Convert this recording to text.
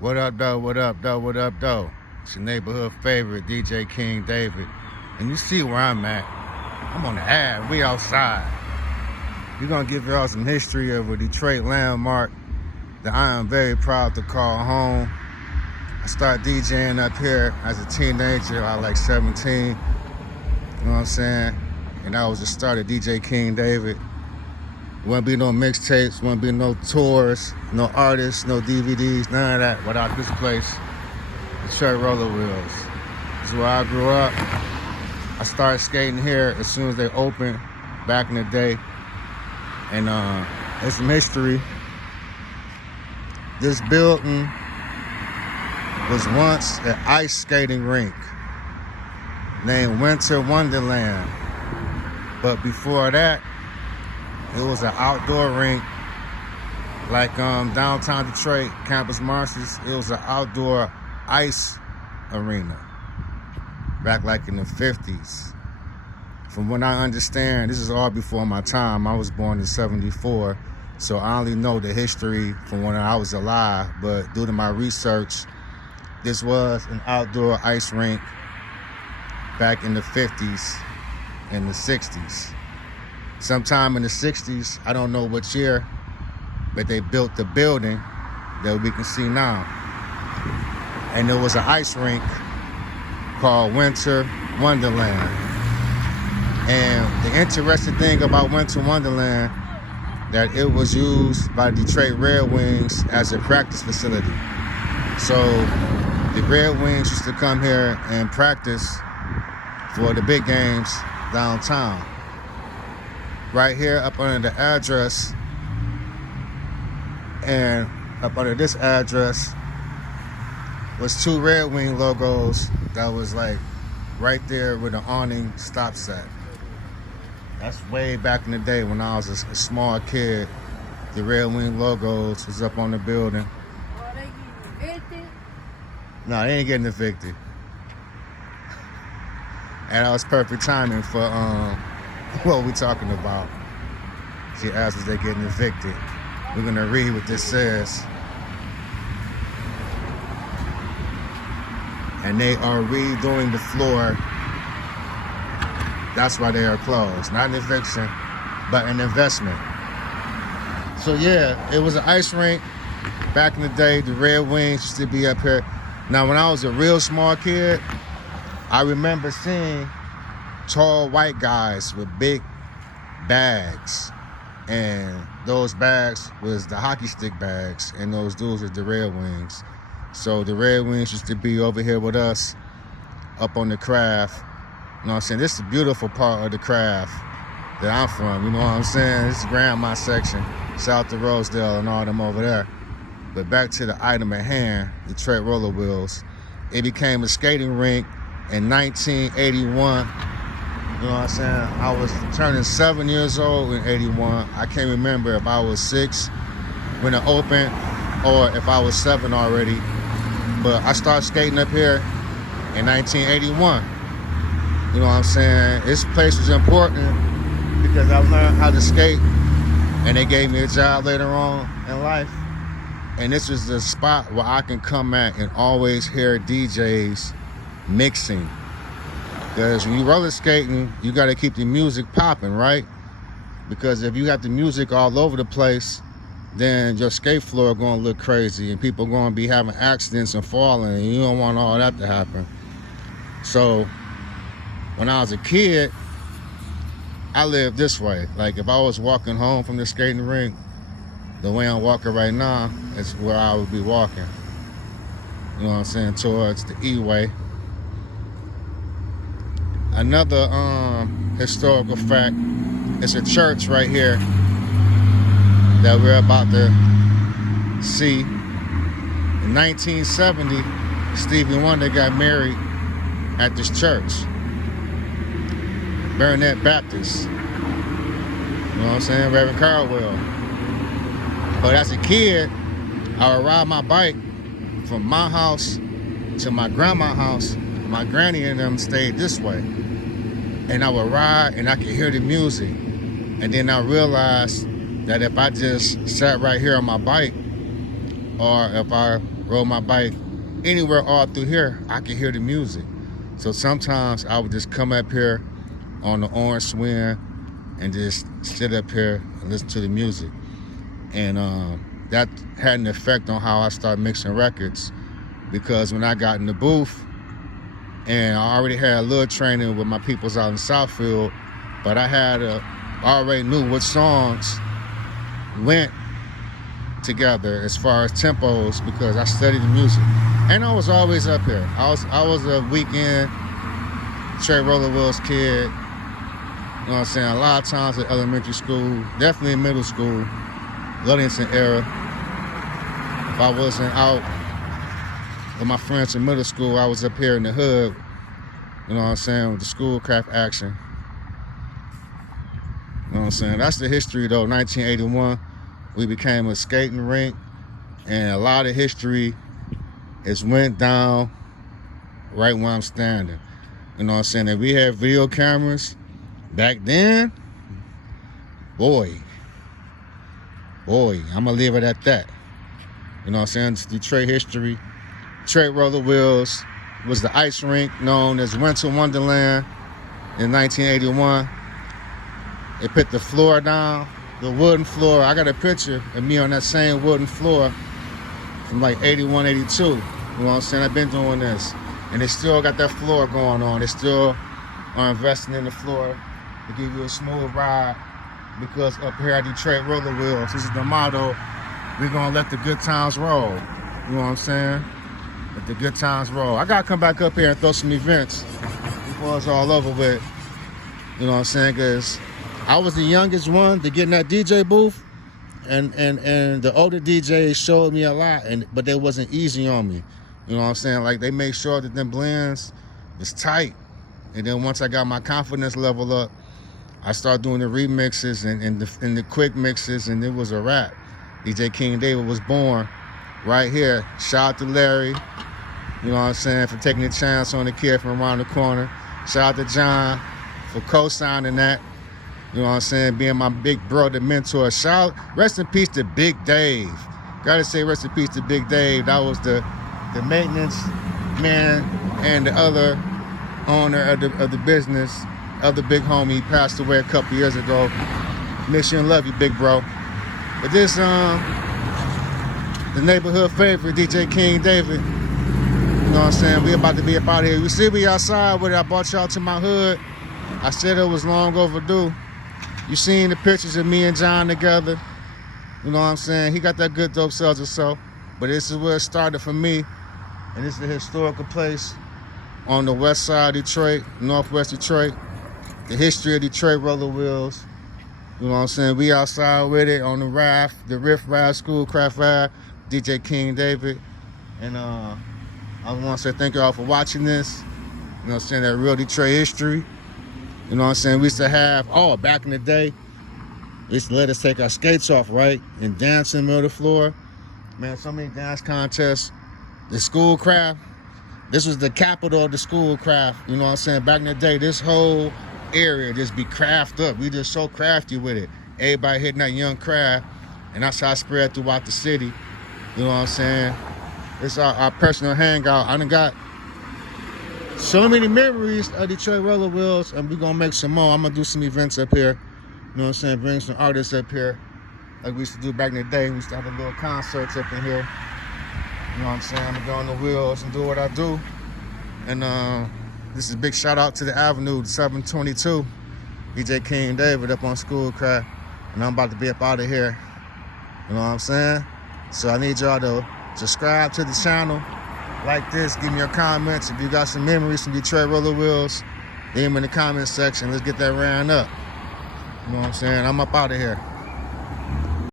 What up, though? What up, though? What up, though? It's your neighborhood favorite, DJ King David. And you see where I'm at. I'm on the Ave. We outside. We're going to give y'all some history of a Detroit landmark that I am very proud to call home. I started DJing up here as a teenager. I was like 17. You know what I'm saying? And that was the start of DJ King David. Wouldn't be no mixtapes, wouldn't be no tours, no artists, no DVDs, none of that without this place, Detroit Roller Wheels. This is where I grew up. I started skating here as soon as they opened back in the day. And there's some history. This building was once an ice skating rink named Winter Wonderland. But before that, it was an outdoor rink, like downtown Detroit, Campus Martius. It was an outdoor ice arena back like in the 50s. From what I understand, this is all before my time. I was born in 74, so I only know the history from when I was alive. But due to my research, this was an outdoor ice rink back in the 50s and the 60s. Sometime in the 60s, I don't know which year, but they built the building that we can see now. And there was an ice rink called Winter Wonderland. And the interesting thing about Winter Wonderland, that it was used by Detroit Red Wings as a practice facility. So the Red Wings used to come here and practice for the big games downtown. Right here up under the address, and up under this address was two Red Wing logos that was like right there where the awning stops at. That's way back in the day when I was a small kid. The Red Wing logos was up on the building. Oh, they getting evicted? No, they ain't getting evicted. And that was perfect timing for what we talking about. She asked us they getting evicted. We're gonna read what this says. And they are redoing the floor. That's why they are closed. Not an eviction, but an investment. So yeah, it was an ice rink. Back in the day, the Red Wings used to be up here. Now when I was a real small kid, I remember seeing tall white guys with big bags, and those bags was the hockey stick bags, and those dudes were the Red Wings. So the Red Wings used to be over here with us up on the craft. You know what I'm saying? This is a beautiful part of the craft that I'm from. You know what I'm saying? This is Grandma section, south of Rosedale and all them over there. But back to the item at hand, Detroit Roller Wheels. It became a skating rink in 1981. You know what I'm saying? I was turning 7 years old in 81. I can't remember if I was 6 when it opened or if I was 7 already. But I started skating up here in 1981. You know what I'm saying? This place was important because I learned how to skate, and they gave me a job later on in life. And this was the spot where I can come at and always hear DJs mixing. Because when you roller skating, you got to keep the music popping, right? Because if you have the music all over the place, then your skate floor going to look crazy and people going to be having accidents and falling, and you don't want all that to happen. So when I was a kid, I lived this way. Like if I was walking home from the skating rink, the way I'm walking right now is where I would be walking. You know what I'm saying? Towards the E-way. Another historical fact, it's a church right here that we're about to see. In 1970, Stevie Wonder got married at this church, Burnett Baptist. You know what I'm saying? Reverend Carwell. But as a kid, I would ride my bike from my house to my grandma's house. My granny and them stayed this way. And I would ride and I could hear the music. And then I realized that if I just sat right here on my bike, or if I rode my bike anywhere all through here, I could hear the music. So sometimes I would just come up here on the orange swing and just sit up here and listen to the music. And that had an effect on how I started mixing records, because when I got in the booth, and I already had a little training with my peoples out in Southfield, but I already knew what songs went together as far as tempos, because I studied the music. And I was always up here. I was a weekend Trey Roller Wheels kid. You know what I'm saying? A lot of times at elementary school, definitely in middle school, Ludington era. If I wasn't out with my friends in middle school, I was up here in the hood, you know what I'm saying, with the schoolcraft action. You know what I'm saying? That's the history though. 1981, we became a skating rink, and a lot of history is went down right where I'm standing. You know what I'm saying? If we had video cameras back then, boy, I'm gonna leave it at that. You know what I'm saying? It's Detroit history. Detroit Roller Wheels was the ice rink known as Winter Wonderland in 1981. They put the floor down, the wooden floor. I got a picture of me on that same wooden floor from like 81, 82. You know what I'm saying? I've been doing this. And they still got that floor going on. They still are investing in the floor to give you a smooth ride, because up here at Detroit Roller Wheels, this is the motto: we're gonna let the good times roll. You know what I'm saying? Let the good times roll. I gotta come back up here and throw some events before it's all over with. You know what I'm saying? Because I was the youngest one to get in that DJ booth, and the older DJs showed me a lot, but they wasn't easy on me. You know what I'm saying? Like, they made sure that them blends was tight. And then once I got my confidence level up, I started doing the remixes and the quick mixes, and it was a wrap. DJ King David was born right here. Shout out to Larry, you know what I'm saying, for taking a chance on the kid from around the corner. Shout out to John for co-signing that. You know what I'm saying? Being my big brother mentor. Rest in peace to Big Dave. Gotta say rest in peace to Big Dave. That was the maintenance man and the other owner of the business, other big homie. He passed away a couple years ago. Miss you and love you, big bro. But this, the neighborhood favorite, DJ King David. You know what I'm saying? We about to be up out here. You see me outside with it. I brought y'all to my hood. I said it was long overdue. You seen the pictures of me and John together. You know what I'm saying? He got that good dope sales or so. But this is where it started for me. And this is a historical place on the west side of Detroit, northwest Detroit. The history of Detroit Roller Wheels. You know what I'm saying? We outside with it on the raft, the Riff Raft, Schoolcraft Raft, DJ King David. And I want to say thank you all for watching this. You know what I'm saying? That real Detroit history. You know what I'm saying? We used to have, back in the day, they used to let us take our skates off, right? And dance in the middle of the floor. Man, so many dance contests. The Schoolcraft, this was the capital of the Schoolcraft. You know what I'm saying? Back in the day, this whole area just be craft up. We just so crafty with it. Everybody hitting that young craft, and that's how it spread throughout the city. You know what I'm saying? It's our personal hangout. I done got so many memories of Detroit Roller Wheels, and we're gonna make some more. I'm gonna do some events up here. You know what I'm saying? Bring some artists up here, like we used to do back in the day. We used to have a little concerts up in here. You know what I'm saying? I'm gonna go on the wheels and do what I do. And this is a big shout out to the Avenue, 722. DJ King David up on Schoolcraft. And I'm about to be up out of here. You know what I'm saying? So I need y'all to subscribe to the channel. Like this, give me your comments. If you got some memories from Detroit Roller Wheels, leave them in the comment section. Let's get that ran up. You know what I'm saying? I'm up out of here.